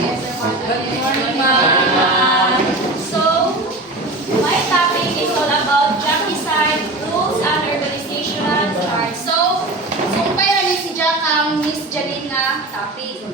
Good morning, ma'am. So, my topic is all about job design, rules, and organizational chart. So, umpay rin si Jack ang Miss Janine na topic.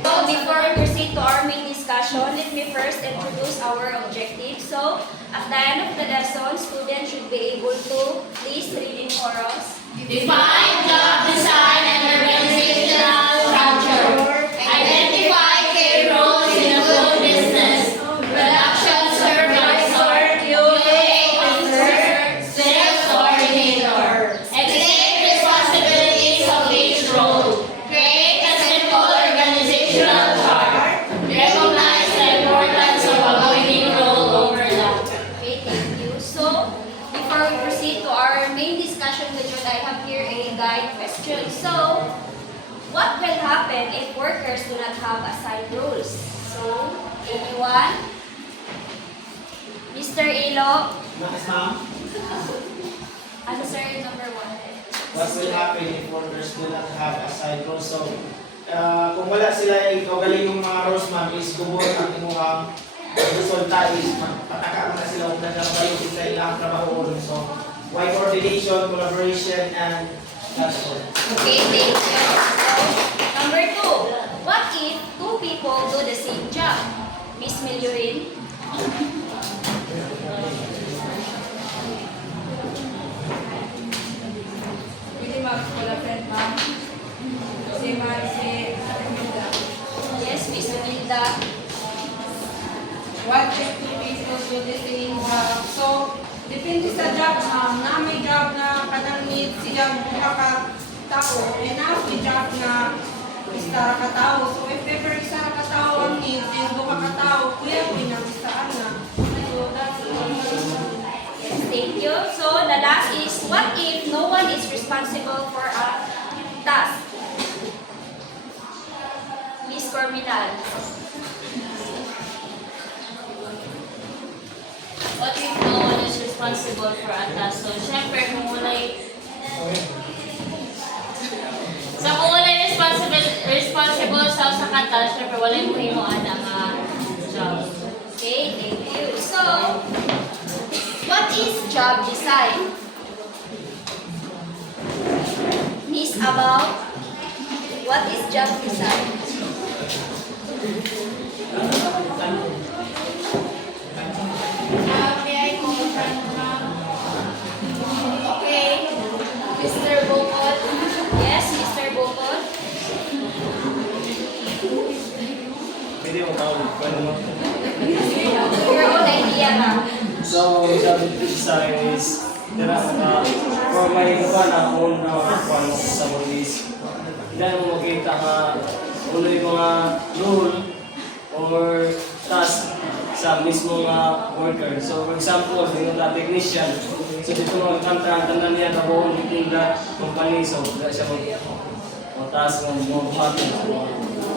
So, before we proceed to our main discussion, let me first introduce our objective. So, at the end of the lesson, students should be able to please read in chorus. Define job design and organizational structure. Identify key roles in a food business. Production supervisor, QA officer, sales coordinator. Explain responsibilities of each role. Create a simple organizational chart. Recognize the importance of avoiding role overlap. Okay, thank you. So, before we proceed to our main discussion with I have here a guide question. So, what will happen if workers do not have assigned roles? So, anyone? Mr. Ilo? Yes, ma'am. Answer number 1. What will happen if workers do not have assigned roles? So, kung wala sila ikagaling yung mga roles, ma'am, is gubot ang imuhang resulta is pataka na sila kung nagkabayo sa ilang trabaho. So, why coordination, collaboration, and that's all. Okay, thank you. So, number 2. What if two people do the same job? Miss Milurin? Pwede mag-collaborate, ma'am. Si Amanda. Yes, Miss Imelda. What if two people do the same job? So, depende sa job, ma'am. Na may job na kanang need siya buha ka tao. And na may job na isa ka tao. So, if ever isa ka tao ang need, then buha ka tao, kuya, pinag-isaan na. So, that's Yes, thank you. So the last is, what if no one is responsible for a task? Miss Corminal. What if no one is responsible for a task? So, syempre, kung wala'y responsible sa katask, syempre, wala'y muhimuan ang job. Okay, thank you. So, what is job design? Miss About, what is job design? May I confront Okay, Mr. Bokot. Yes, Mr. Bokot. Pwede mo tawag. Your own idea na. So, job design is for my own sa movies. Dahil mo makita ka uno yung mga rule or task sa mismo nga worker. So, for example, yung technician. So, dito mga kanta niya na buong itinda company. So, dahil siya task ng mga bumati.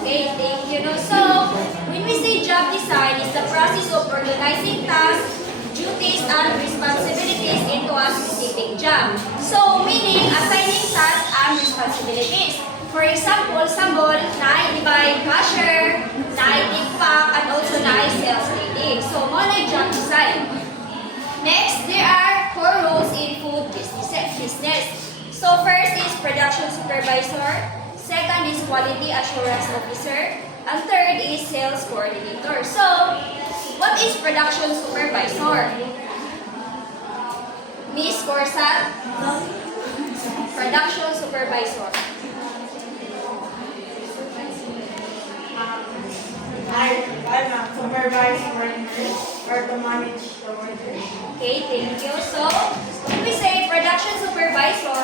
Okay, thank you. No? So, when we say job design, it's the process of organizing tasks, duties, and responsibilities into a specific job. So, meaning assigning tasks and responsibilities. For example, sambol, na-divide cashier, na-pack, and also na-sales lady. So, mo na job design. Next, there are core roles in food business. So, first is production supervisor. Second is quality assurance officer. And third is sales coordinator. So, what is production supervisor? Miss Corsat? Production supervisor. I'm a supervised workers or to manage the workers. Okay, thank you. So, when we say production supervisor,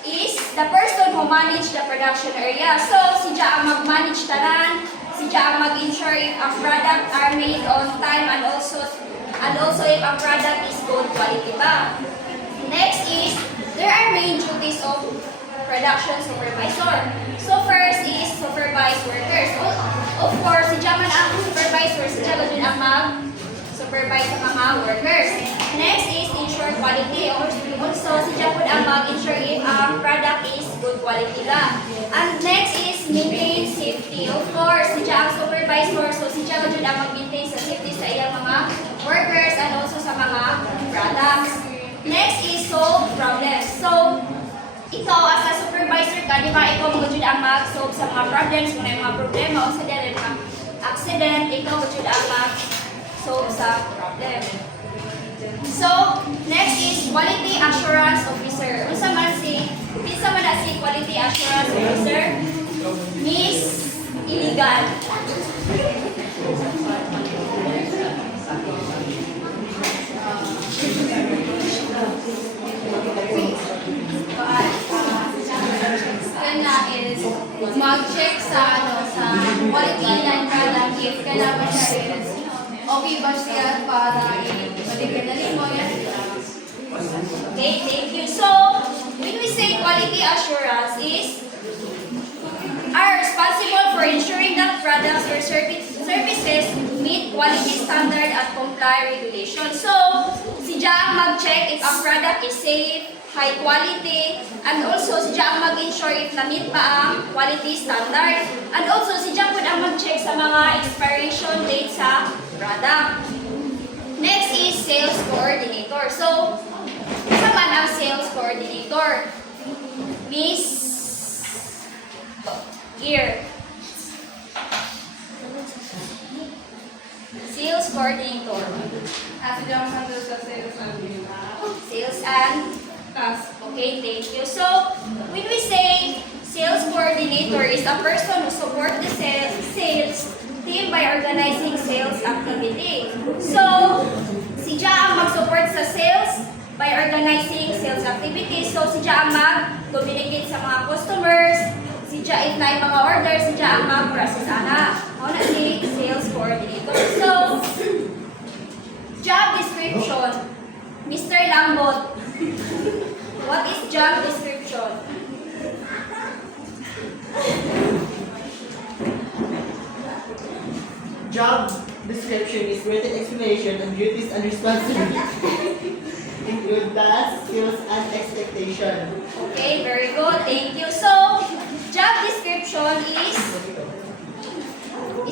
is the person who manage the production area. So, si siya ang mag-manage tanan, si siya ang mag-ensure if ang product are made on time and also if ang product is good quality ba. Next is, there are main duties of production supervisor. So, first is supervise workers. Of course, si siya man ang supervisor, si siya din ang mag-supervise sa mga workers. Next is ensure quality. Also, si siya po ang mag-ensure if ang product is good quality ba. And next is maintain safety. Of course, siya ang supervisor, so siya gud ang mag-maintain sa safety sa iyang mga workers and also sa mga products. Next is solve problems. So, ikaw as a supervisor ka, di ba, ikaw gud ang mag-solve sa mga problems, kung may mga problema o sa mga accident, ikaw gud ang mag-solve sa problem. So, next is quality assurance officer. Unsa man si quality assurance officer? Miss Illegal. Kanya is mag-check sa quality ng product if kailangan siya is okay ba siya para i-delivery mo yan. Okay, thank you. So, when we say quality assurance is are responsible for ensuring that products or services meet quality standard at comply regulation. So, si ang mag-check if a product is safe, high quality, and also si ang mag-ensure if na-meet pa ang quality standard. And also, si ang mag-check sa mga expiration date sa product. Next is sales coordinator. So, isa man ang sales coordinator? Miss Here. Sales coordinator. At siya ang handle sa sales and Sales and task. okay, thank you. So, when we say sales coordinator is a person who support the sales team by organizing sales activity. So, si ang mag-support sa sales by organizing sales activities. So, si ang mag-communicate sa mga customers. Si if na mga orders, si ang mag-process ana. Ano na si sales coordinator. So, job description. Mr. Lambot. What is job description? Job description is written explanation of duties and responsibilities. Include tasks, skills, and expectation. Okay, very good. Thank you. So, job description is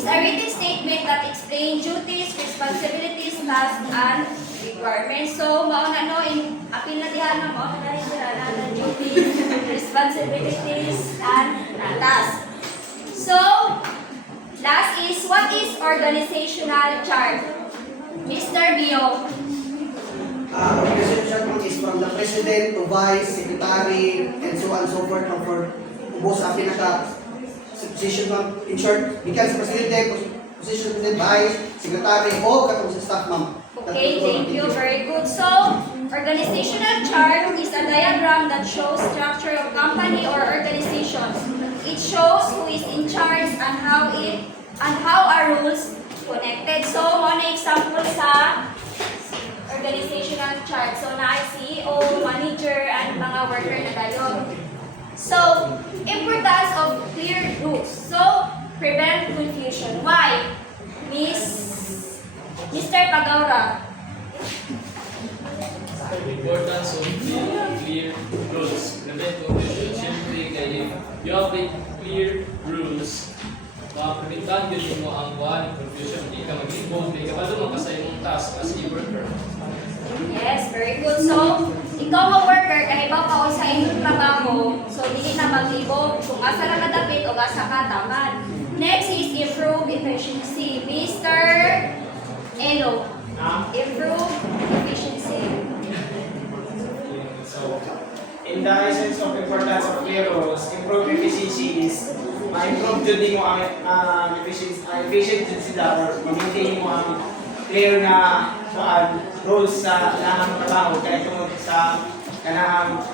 a written statement that explains duties, responsibilities, tasks, and requirements. So, mauna no, apil na dihan na mo, dahil sila na duties, responsibilities, and tasks. So, last is, what is organizational chart? Mr. Bio. Organization is from the president to vice, secretary, and so on and so forth. For ubos sa pinaka position ma'am. In short, because president, position president, vice, secretary, o katong sa staff ma'am. Okay, thank you. Very good. So, organizational chart is a diagram that shows structure of company or organization. It shows who is in charge and how are rules connected. So, one example sa organizational chart. So, na CEO, manager, and mga worker na dayon. So, importance of clear rules. So, prevent confusion. Why? Mr. Pagaura. Importance of clear rules. Prevent confusion. Siyempre, kaya you have the clear rules. Makapreventan din mo ang confusion. Hindi ka mag-involve. Hindi ka malunong ka sa iyong task as a worker. Yes, very good. So, ikaw mga worker, kahit ba pa sa inyong trabaho, so hindi na mag-ibog kung asa na kadapit o asa ka taman. Next is improve efficiency. Mr. Elo. Improve efficiency. So, in the essence of importance of clear rules, improve efficiency is ma-improve jud mo ang efficiency or ma-maintain mo ang clear na rules sa lahang trabaho kaya tungod sa kanang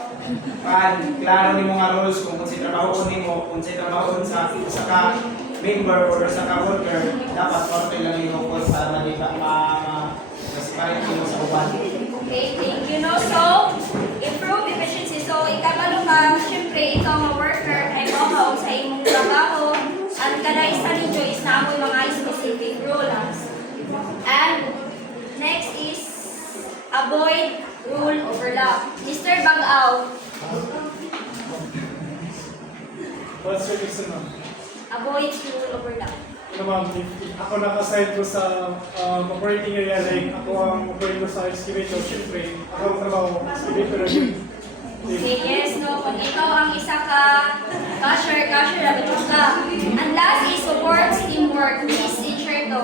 klaro ni mga rules kung sa trabaho nimo kung sa trabaho sa ka member or sa ka worker dapat parte lang nimo ko para ma-separate mo sa uban. Okay, thank you. No? So, improve efficiency. So, ikabalo ka, syempre, ikaw mga worker, ay mo sa imong trabaho, at kada isa ninyo is naamoy mga specific rules. And next is avoid rule overlap. Mr. Bagaw. What's your question? avoid fuel overlap. Ano ma'am, if ako naka-assign ko sa operating area, like ako ang operator sa excavator, syempre, ako ang trabaho, excavator yun. Okay, yes, no. Kung ikaw ang isa ka cashier, nabitok ka. And last is support teamwork. Please ensure to